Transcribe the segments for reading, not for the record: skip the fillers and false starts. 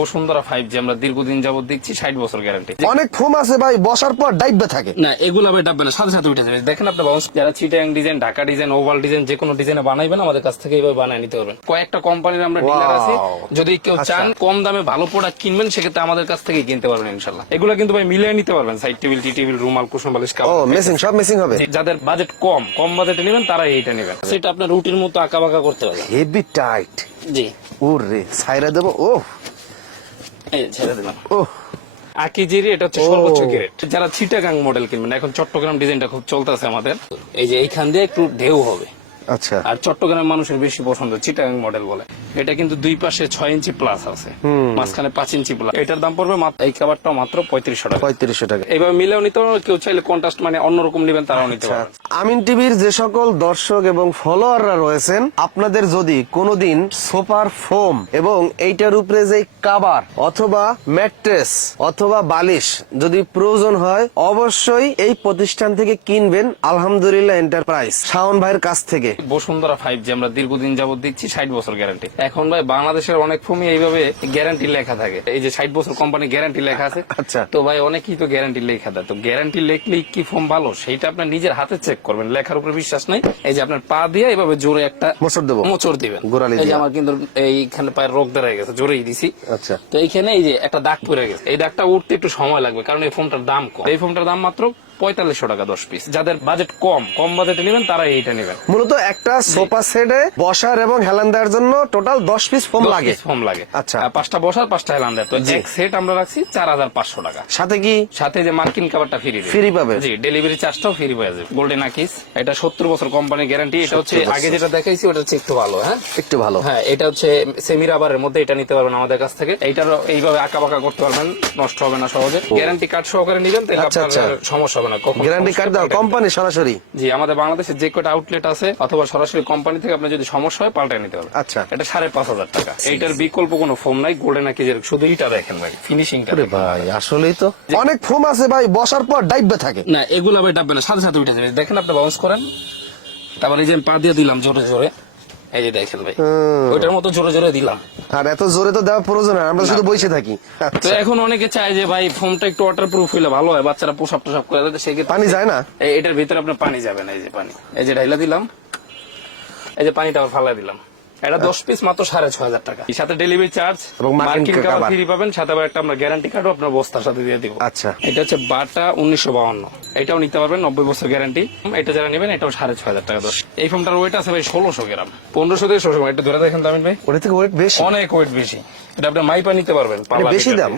Bashundhara 5G আমরা দীর্ঘদিন যাবত দেখছি, 60 বছর গ্যারান্টি। অনেক ফোম আছে ভাই, বসার পর ডাইবে থাকে না, এগুলো ভাই ডাববে না, সাথে সাথে উঠে যাবে। দেখেন আপনার যারা Chittagong design, Dhaka design, oval design যে কোনো ডিজাইনে বানাইবেন আমাদের কাছ থেকে এইভাবে বানায় নিতে পারবেন। কয়েকটা কোম্পানির আমরা ডিলার আছে, যদি কেউ চান কম দামে ভালো প্রোডাক্ট কিনবেন সেক্ষেত্রে আমাদের কাছ থেকে কিনতে পারবেন ইনশাল্লাহ। এগুলো কিন্তু ভাই মিলিয়ে নিতে পারবেন, সাইড টেবিল, টি টেবিল, রুমাল, কুশন বালিশ, ও মেসিং, সব মেসিং হবে। যাদের বাজেট কম বাজেটে নেবেন তারা এইটা নেবেন। সেটা আপনার রুটির মতো আঁকা বাঁকা করতে পারবেন। Heavy tight. জি, ওরে ছাইরা দেবো। ও এই ছেড়ে দিলাম। ও আকিজিরি, এটা হচ্ছে সর্বোচ্চ গ্রেড। যারা চিটাগাং মডেল কিনবেন, এখন চট্টগ্রাম ডিজাইনটা খুব চলতেছে আমাদের, এই যে এইখান দিয়ে একটু ঢেউ হবে। আচ্ছা, আর চট্টগ্রাম মানুষের বেশি পছন্দ চিটাগাং মডেল বলে। এটা কিন্তু দুই পাশে 6 ইঞ্চি প্লাস আছে, মাঝখানে 5 ইঞ্চি প্লাস। এটার দাম পড়বে এই কাভারটা মাত্র 3500 টাকা। 3500 টাকা। এইভাবে মিলেও নিতে পারবেন, কেউ চাইলে কন্ট্রাস্ট মানে অন্যরকম নেবেন তারাও নিতে পারবেন। আমিন টিভির যে সকল দর্শক এবং ফলোয়াররা রয়েছেন, আপনাদের যদি কোনোদিন সোফার ফোম এবং এইটার উপরে যে কাভার অথবা ম্যাট্রেস অথবা বালিশ যদি প্রয়োজন হয়, অবশ্যই এই প্রতিষ্ঠান থেকে কিনবেন। আলহামদুলিল্লাহ এন্টারপ্রাইজ শাওন ভাইয়ের কাছ থেকে। বসুন্ধরা 5G আমরা দীর্ঘদিন যাবত দেখছি, 60 বছর গ্যারান্টি। এখন ভাই বাংলাদেশের অনেক ফোমই এইভাবে গ্যারান্টি লেখা থাকে, এই যে 60 বছর কোম্পানি গ্যারান্টি লেখা আছে। আচ্ছা, তো ভাই অনেকেই তো গ্যারান্টি লেখা দেয়, তো গ্যারান্টি লেখলেই কি ফোম ভালো সেটা আপনার নিজের হাতে চেক করবেন, লেখার উপরে বিশ্বাস নাই। এই যে আপনার পা দিয়ে এইভাবে জোরে একটা মোচড় দিবেন, এই যে আমার কিন্তু এইখানে পায়ের রোগ দাঁড়ায় গেছে, জোরেই দিছি। আচ্ছা, তো এইখানে এই যে একটা দাগ পড়ে গেছে, এই দাগটা উঠতে একটু সময় লাগবে, কারণ এই ফোমটার দাম কম। এই ফোমটার দাম মাত্র 4500 টাকা 10 পিস। যাদের বাজেট কম বাজেটে নেবেন তারা এইটা নেবেন। মূলত একটা সোফা সেটে বসার এবং হেলান দেওয়ার জন্য টোটাল 10 পিস ফোম লাগে। আচ্ছা, 5টা বসার 5টা হেলান দেয়। তো এক সেট আমরা রাখছি 4500 টাকা। সাথে কি? সাথে যে মার্কিন কাভারটা ফ্রি পাবে। জি, ডেলিভারি চার্জটাও ফ্রি পাওয়া যাবে। গোল্ডেন আকিস, এটা 70 বছর কোম্পানির গ্যারান্টি। এটা হচ্ছে আগে যেটা দেখাইছি ওটা হচ্ছে একটু ভালো। হ্যাঁ, একটু ভালো। হ্যাঁ, এটা হচ্ছে সেমি রাবারের মধ্যে, এটা নিতে পারবেন আমাদের কাছ থেকে। এইটার এইভাবে আঁকা বাঁকা করতে পারবেন, নষ্ট হবে না সহজে। গ্যারান্টি কার্ড সহকারে নিবেন, তাহলে আপনার সমস্যা হবে না। গ্যারান্টি কার্ড দাও কোম্পানি সরাসরি? জি, আমাদের বাংলাদেশের যে কয়টা আউটলেট আছে অথবা সরাসরি কোম্পানি থেকে আপনি যদি সমস্যা হয় পাল্টায় নিতে পারবেন। আচ্ছা, এটা 5500 টাকা। এইটার বিকল্প কোনো ফোম নাই, গোল্ডেন আকিজের। শুধু এটা দেখেন ভাই, ফিনিশিংটা ভাই আসলেই তো অনেক ফোম আছে ভাই, বসার পর ডাইবে থাকে। না, এগুলো ভাই ডাববে না, সাথে সাথে উঠে যাবে। দেখেন আপনি বাউন্স করেন, তারপর এই যে পা দিয়ে দিলাম জোরে জোরে, এই যে দেখেন ভাই, ওইটার মতো জোরে জোরে দিলাম। আর এত জোরে তো দেওয়া প্রয়োজন হয়, আমরা শুধু বসে থাকি। তো এখন অনেকে চায় যে ভাই ফোমটা একটু ওয়াটার প্রুফ হইলে ভালো হয়, বাচ্চারা পোশাক টোশাক করে দেয়, সেক্ষেত্রে পানি যায় না। এটার ভিতরে আপনার পানি যাবে না। এই যে পানি, এই যে ঢাইলা দিলাম, এই যে পানিটা আবার ফালাই দিলাম। এটা 10 পিস মাত্র 6500 টাকা। সাথে ডেলিভারি চার্জ এবং মার্কিন কাভার ফ্রি পাবেন। সাথে আবার একটা আমরা গ্যারান্টি কার্ডও আপনার বস্তার সাথে দিয়ে দিব। আচ্ছা, এটা হচ্ছে বাটা 1952, এটাও নিতে পারবেন, 90 বছর গ্যারান্টি। এটা যারা নেবেন এটাও 6500 টাকা। এই ফোমটার ওয়েট আছে ভাই 1600 গ্রাম, 1500 থেকে 1600। এটা ধরে দেখেন দামিন ভাই, ওটা থেকে ওয়েট বেশি, অনেক ওয়েট বেশি। এটা আপনি মাইপা নিতে পারবেন, বেশি দাম,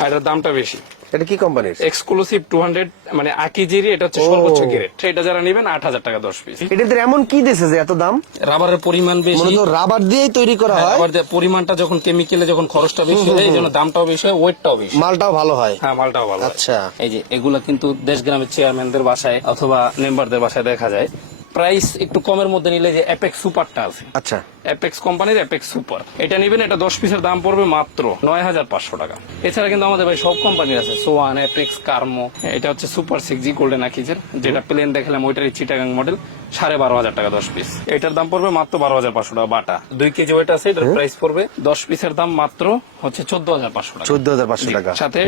আর এটার দামটা বেশি। এটা কি কোম্পানির? এক্সক্লুসিভ 200, মানে আকিজিরি, এটা হচ্ছে সর্বোচ্চ গ্রেড। এটা যারা নেবেন 8000 টাকা 10 পিস। এটাতে এমন কি দিয়েছে যে এত দাম? রাবারের পরিমাণ বেশি, মূলত রাবার দিয়েই তৈরি করা হয়। রাবারের পরিমাণটা যখন কেমিক্যালে যখন খরচটা বেশি হয়, এই জন্য দামটাও বেশি হয়, ওয়েটটাও বেশি, মালটাও ভালো হয়। হ্যাঁ, মালটাও ভালো। আচ্ছা, এই যে এগুলা কিন্তু দেশ গ্রামের চেয়ারম্যানদের বাসায় অথবা মেম্বারদের বাসায় দেখা যায়। প্রাইস একটু কমের মধ্যে নিলে যে অ্যাপেক্স সুপারটা আছে, আচ্ছা, অ্যাপেক্স কোম্পানির অ্যাপেক্স সুপার, এটা নেবেন। এটা 10 পিসের দাম পড়বে মাত্র 9500 টাকা। এছাড়া কিন্তু আমাদের ভাই সব কোম্পানির আছে, সোয়ান, অ্যাপেক্স, কার্মো। এটা হচ্ছে সুপার 6G গোল্ডেন আকিজের, যেটা প্লেন দেখালাম ওইটারই চিটাগাং মডেল, 12500 টাকা 10 পিস। এটার দাম পড়বে মাত্র 12500 টাকা বাটা। 2 কেজি ওয়েট আছে, এটার প্রাইস পড়বে 10 পিসের দাম মাত্র হচ্ছে 14500 টাকা। 14500 টাকা, সাথে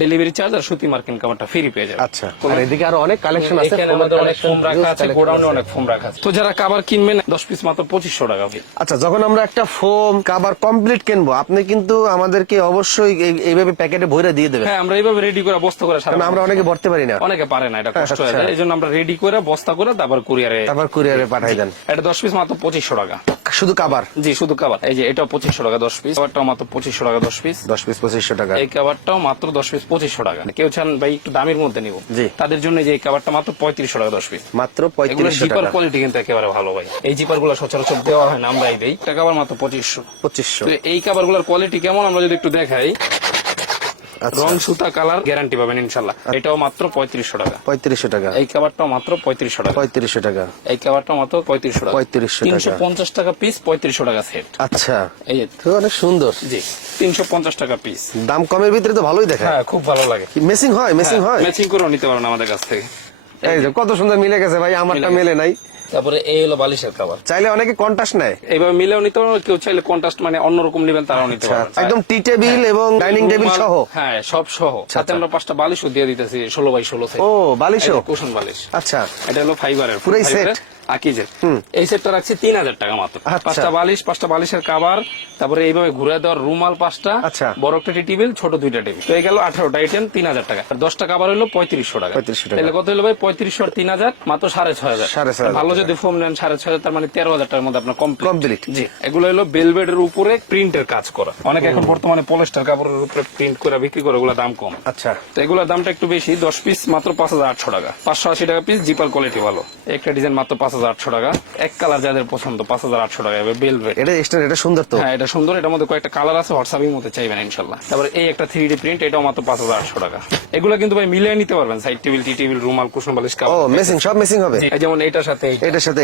ডেলিভারি চার্জ আর সুতি মার্কিন কাভারটা ফ্রি পেয়ে যাবে। আচ্ছা, আর এদিকে আরো অনেক কালেকশন আছে, আমাদের অনেক ফোম রাখা আছে, গোডাউনে অনেক ফোম রাখা আছে। তো যারা কাভার কিনবেন 10 পিস মাত্র 2500 টাকা। আচ্ছা, যখন আমরা একটা ফোম কাভার কমপ্লিট কিনবো, আপনি কিন্তু আমাদেরকে অবশ্যই এইভাবে প্যাকেটে ভরে দিয়ে দেবেন। হ্যাঁ, আমরা এইভাবে রেডি করে বস্তা করে, আমরা অনেকে ভরতে পারি না, অনেকে পারে না, এটা কষ্ট হয়ে যায়। এইজন্য আমরা রেডি করে বস্তা করে তারপর কুরিয়ারে পাঠাই দেন। এটা 10 পিস মাত্র 2500 টাকা, শুধু কাভার। জি, শুধু কাভার। এই যে এটাও 2500 টাকা 10 পিস, কাভারটাও মাত্র 2500 টাকা 10 পিস। 10 পিস 2500 টাকা। এই কাভারটাও মাত্র 10 পিস 2500 টাকা। কেউ চান ভাই একটু দামের মধ্যে নিব, তাদের জন্য যে এই কাভারটা মাত্র 3500 টাকা 10 পিস, মাত্র 3500 টাকা। জিপার কোয়ালিটি কিন্তু একেবারে ভালো ভাই, এই জিপার গুলো সচরাচর দেওয়া হয় না, আমরাই দেই। এটা কাভার মাত্র 2500। এই কাভার গুলোর কোয়ালিটি কেমন আমরা যদি একটু দেখাই, রং সুতা কালার গ্যারান্টি পাবেন ইনশাল্লাহ। এটাও মাত্র 3500 টাকা। 3500 টাকা। এই কাভারটাও মাত্র 3500 টাকা। 3500 টাকা। এই কাভারটাও মাত্র 3500 টাকা। 3500 টাকা। 350 টাকা পিস, 3500 টাকা সেট। আচ্ছা, এই তো অনেক সুন্দর। জি, 350 টাকা পিস। দাম কমের ভিতরে তো ভালোই দেখায়। হ্যাঁ, খুব ভালো লাগে। মেসিং হয়, মেসিং হয়, মেসিং করেও নিতে পারেন আমাদের কাছ থেকে। এই যে কত সুন্দর মিলে গেছে ভাই, আমারটা মেলে নাই। তারপরে এই হলো বালিশের কভার। চাইলে অনেকে কন্ট্রাস্ট নেয়, এইভাবে মিলেও নিতে পারবেন, কেউ চাইলে কন্ট্রাস্ট মানে অন্যরকম নেবেন তারাও নিতে পারবেন। একদম টি টেবিল এবং ডাইনিং টেবিল সহ, হ্যাঁ সব সহ। সাথে আমরা 5টা বালিশও দিয়ে দিতেছি 16x16 সাইজ। ও বালিশও, কুশন বালিশ। আচ্ছা এটা হলো ফাইবারের পুরো সেট আকিজের। এই সেটটা রাখছি 3000 টাকা মাত্র। 5টা বালিশ, 5টা বালিশের কভার, তারপরে এইভাবে ঘুরে দেওয়ার রুমাল 5টা, বড় একটা টেবিল, ছোট 2টা টেবিল। তো এই গেল 18টা আইটেম 3000 টাকা। আর 10টা কভার হলো 3500 টাকা। তাহলে কত হলো ভাই? 3500 আর 3000 মাত্র 6500। ভালো যদি ফোম নেন 6500, তার মানে 13000 টাকার মধ্যে আপনার কমপ্লিট। জি, এগুলো হলো বেলভেটের উপরে প্রিন্টের কাজ করা। অনেকে এখন বর্তমানে পলিস্টার কাপড়ের উপরে প্রিন্ট করে বিক্রি করে, ওগুলো দাম কম। আচ্ছা, তো এগুলোর দামটা একটু বেশি। 10 পিস মাত্র 5800 টাকা। 580 টাকা পিস, জিপার কোয়ালিটি ভালো। একটা ডিজাইন মাত্র 5800 টাকা। এক কালার যাদের পছন্দ 5800 টাকা। বেলভেট এটা সুন্দর তো। হ্যাঁ, এটা সুন্দর। এটার মধ্যে কয়েকটা কালার আছে, হোয়াটসঅ্যাপের মধ্যে চাইবেন ইনশাআল্লাহ। তারপরে এই একটা 3D প্রিন্ট, এটাও মাত্র 5800 টাকা। এগুলো কিন্তু ভাই মিলিয়ে নিতে পারবেন, সাইড টেবিল, টি টেবিল, রুমাল, কুশন বালিশ, ও কভার মেসিং, সব মেসিং হবে। যেমন এটার সাথে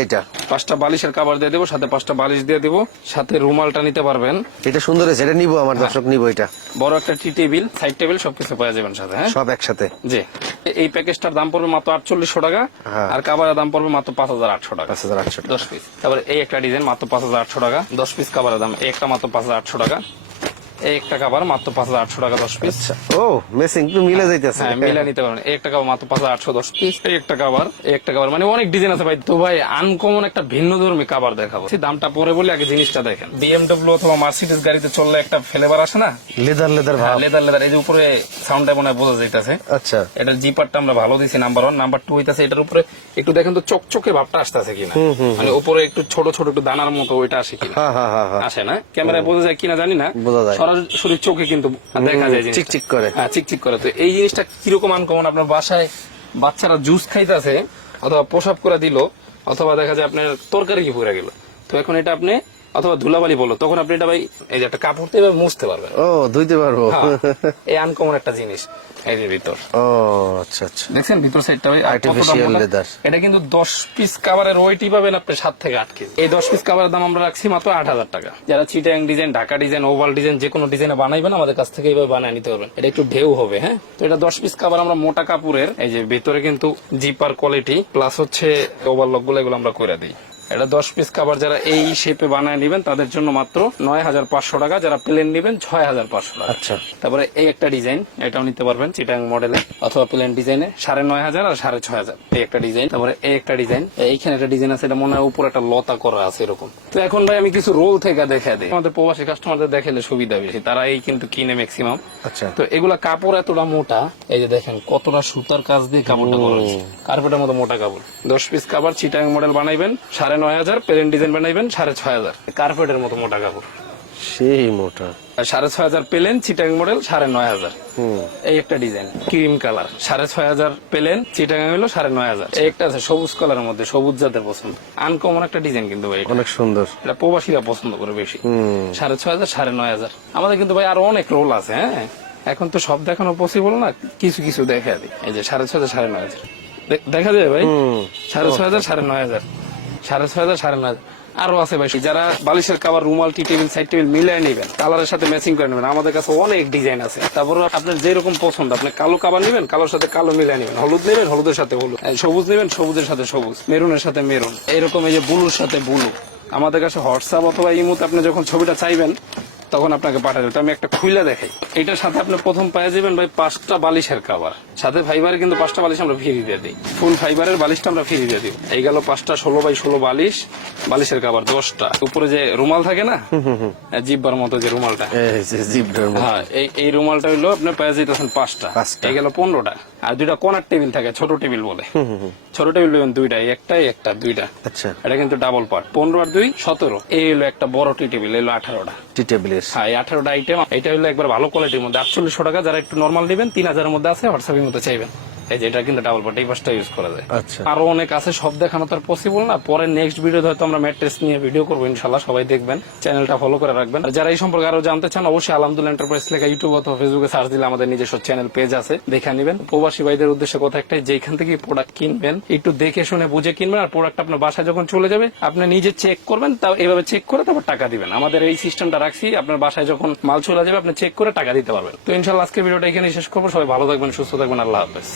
এটা 5টা বালিশের কভার দিয়ে দেবো, সাথে 5টা বালিশ দিয়ে দেবো, সাথে রুমালটা নিতে পারবেন। এটা সুন্দর হয়েছে, এটা নিবো, আমার দর্শক নিবো। এটা বড় একটা টি টেবিল, সাইড টেবিল, সবকিছু পাওয়া যাবেন সাথে। হ্যাঁ, সব একসাথে। জি, এই প্যাকেজটার দাম পড়বে মাত্র 4800 টাকা। আর কভারের দাম পড়বে মাত্র 5800 টাকা। 5800 10 পিস। তারপরে এই একটা ডিজাইন মাত্র 5800 টাকা। 10 পিস কভারের দাম এই একটা মাত্র 5800 টাকা। এই একটা কভার মাত্র 5800 টাকা 10 পিস। ও মেসিং তো মিলে যাইতেছে। হ্যাঁ, মিলে নিতে পারবেন। এই একটা কভার মাত্র 5800 10 পিস। এই একটা কভার মানে অনেক ডিজাইন আছে ভাই। তো ভাই আনকমন একটা ভিন্নধর্মী কভার দেখাবো। দামটা পরে বলে আগে জিনিসটা দেখেন। বিএমডব্লিউ অথবা মার্সিডিজ গাড়িতে চললে একটা ফ্লেভার আসে না, লেদার ভাব। লেদার। এই যে উপরে সাউন্ডটা মনে হয় বোঝা যাইতেছে। আচ্ছা, এটার জিপারটা আমরা ভালো দিছি, নাম্বার 1। নাম্বার 2 হইতাছে এটার উপরে একটু দেখেন তো চকচকে ভাবটা আসতেছে কিনা, মানে উপরে একটু ছোট ছোট একটু দানার মতো ওইটা আসে কিনা। আসে না, ক্যামেরায় বোঝা যায় কিনা জানি না, সরাসরি চোখে কিন্তু দেখা যায় চিকচিক করে। হ্যাঁ, চিকচিক করে। তো এই জিনিসটা কিরকম আনকমন, আপনার বাসায় বাচ্চারা জুস খাইতেছে অথবা প্রসাব করে দিল, অথবা দেখা যায় আপনার তরকারি কি পড়ে গেল, তো এখন এটা আপনি অথবা ধুলাবালি বলো, তখন আপনি এটা ভাই এই যে একটা কাপড় দিয়ে মুছতে পারবেন। ও ধুইতে পারবো। এই আনকমন একটা জিনিস এই যে ভিতর। ও আচ্ছা, দেখছেন ভিতর সাইডটা ভাই আর্টিফিশিয়াল লেদার। এটা কিন্তু 10 পিস কভারের ওয়েটই পাবেন আপনি 7 থেকে 8 কেজি। এই 10 পিস কভারের দাম আমরা রাখছি মাত্র 8000 টাকা। যারা Chittagong design, Dhaka design, oval design যে কোনো ডিজাইনে বানাইবেন আমাদের কাছ থেকে এইভাবে বানিয়ে নিতে পারবেন। এটা একটু ঢেউ হবে। হ্যাঁ, তো এটা 10 পিস কভার আমরা মোটা কাপড়ের, এই যে ভিতরে কিন্তু জিপার কোয়ালিটি প্লাস হচ্ছে ওভারলক গুলো, এগুলো আমরা করে দিই। এটা 10 পিস কভার যারা এই শেপে বানায় নেবেন তাদের জন্য মাত্র 9500 টাকা। যারা প্লেন নেবেন 6500 টাকা। আচ্ছা, তারপরে এই একটা ডিজাইন, এটাও নিতে পারবেন চিটাং মডেলে অথবা প্লেন ডিজাইনে 9500 আর 6500। এই একটা ডিজাইন। তারপরে এই একটা ডিজাইন, এইখানে একটা ডিজাইন আছে, এটা মনে হয় উপরে একটা লতা করা আছে এরকম। তো এখন ভাই আমি কিছু রোল থেকে দেখা দিই, আমাদের প্রবাসী কাস্টমারদের দেখালে সুবিধা বেশি, তারা এই কিন্তু কিনে ম্যাক্সিমাম। আচ্ছা, তো এগুলা কাপড় এতটা মোটা, এই যে দেখেন কতটা সুতার কাজ দিয়ে কাপড়টা করা হয়েছে, কার্পেটের মতো মোটা কাপড়। 10 পিস কভার চিটাং মডেল বানাইবেন 9500, প্লেন ডিজাইন বানাইবেন 6500, কার্পেটের মতো মোটা কাপড়, সেই মোটা। 6500 প্লেন চিটাং মডেল 9500। এই একটা ডিজাইন ক্রিম কালার 6500 প্লেন চিটাং হলো 9500। এই একটা আছে সবুজ কালারের মধ্যে, সবুজ যাদের পছন্দ, আনকমন একটা ডিজাইন কিন্তু ভাই, অনেক সুন্দর। এটা প্রবাসীরা পছন্দ করে বেশি। 6500 9500। আমাদের কিন্তু ভাই আরো অনেক রোল আছে। হ্যাঁ, এখন তো সব দেখানো পসিবল না, কিছু কিছু দেখা দিই। এই যে 6500 9500 দেখা যায় ভাই, 6500 9500, 6500 9500। আরো আছে ভাই, যারা বালিশের কভার, রুমাল, টি টেবিল, সাইড টেবিল মিলিয়ে নেবেন, কালারের সাথে ম্যাচিং করে নেবেন, আমাদের কাছে অনেক ডিজাইন আছে। তারপর আপনার যেরকম পছন্দ, আপনি কালো কভার নেবেন, কালোর সাথে কালো মিলিয়ে নেবেন, হলুদ নেবেন, হলুদের সাথে হলুদ, সবুজ নেবেন, সবুজের সাথে সবুজ, মেরুনের সাথে মেরুন, এরকম এই যে ব্লুর সাথে ব্লু। আমাদের কাছে হোয়াটসঅ্যাপ অথবা ইমোতে আপনি যখন ছবিটা চাইবেন তখন আপনাকে পাঠাবে। তো আমি একটা খুইলা দেখাই। এটার সাথে আপনি প্রথম পেয়ে যাবেন ভাই 5টা বালিশের কভার, সাথে ফাইবারে কিন্তু 5টা বালিশ আমরা ফ্রি দিয়ে দিই, ফুল ফাইবারের বালিশটা আমরা ফ্রি দিয়ে দিই। এই গেল 5টা 16x16 বালিশ, বালিশের কভার 10টা। উপরে যে রুমাল থাকে না, জিব্বার মতো যে রুমালটা, হ্যাঁ, এই রুমালটা হইলো আপনার পেয়ে যেতেছেন 5টা। এই গেল 15টা। আর 2টা কর্নার টেবিল থাকে, ছোট টেবিল বলে, ছোট টেবিল পাবেন 2টা, একটা 2টা। আচ্ছা, এটা কিন্তু ডাবল পার্ট, 15 আর 2 17। এই হলো একটা বড় টি টেবিল, এলো 18টা টি টেবিলের। হ্যাঁ, 18টা আইটেম। এটা হলো একবার ভালো কোয়ালিটির মধ্যে 4800 টাকা। যারা একটু নর্মাল নেবেন 3000 এর মধ্যে আছে, হোয়াটসঅ্যাপের মধ্যে চাইবেন। এই যে এটা কিন্তু ডাবল পার্ট, এই পাশটা ইউজ করা যায়। আচ্ছা, আরো অনেক আছে, সব দেখানো তো আর পসিবল না। পরে নেক্সট ভিডিও হয়তো আমরা ম্যাট্রেস নিয়ে ভিডিও করবো ইনশাআল্লাহ, সবাই দেখবেন, চ্যানেলটা ফলো করে রাখবেন। আর যারা এই সম্পর্কে আরো জানতে চান অবশ্যই আলহামদুলিল্লাহ এন্টারপ্রাইজ লেখা ইউটিউব অথবা ফেসবুকে সার্চ দিলে আমাদের নিজস্ব চ্যানেল পেজ আছে, দেখে নেবেন। প্রবাসী ভাইদের উদ্দেশ্যে কথা একটাই, যেখান থেকে প্রোডাক্ট কিনবেন একটু দেখে শুনে বুঝে কিনবেন। আর প্রোডাক্ট আপনার বাসায় যখন চলে যাবে আপনি নিজে চেক করবেন, তাও এভাবে চেক করে তারপর টাকা দিবেন। আমাদের এই সিস্টেমটা রাখছি, আপনার বাসায় যখন মাল চলে যাবে আপনি চেক করে টাকা দিতে পারবেন। তো ইনশাআল্লাহ আজকে ভিডিওটা এখানে শেষ করবো। সবাই ভালো থাকবেন, সুস্থ থাকবেন, আল্লাহ হাফেজ।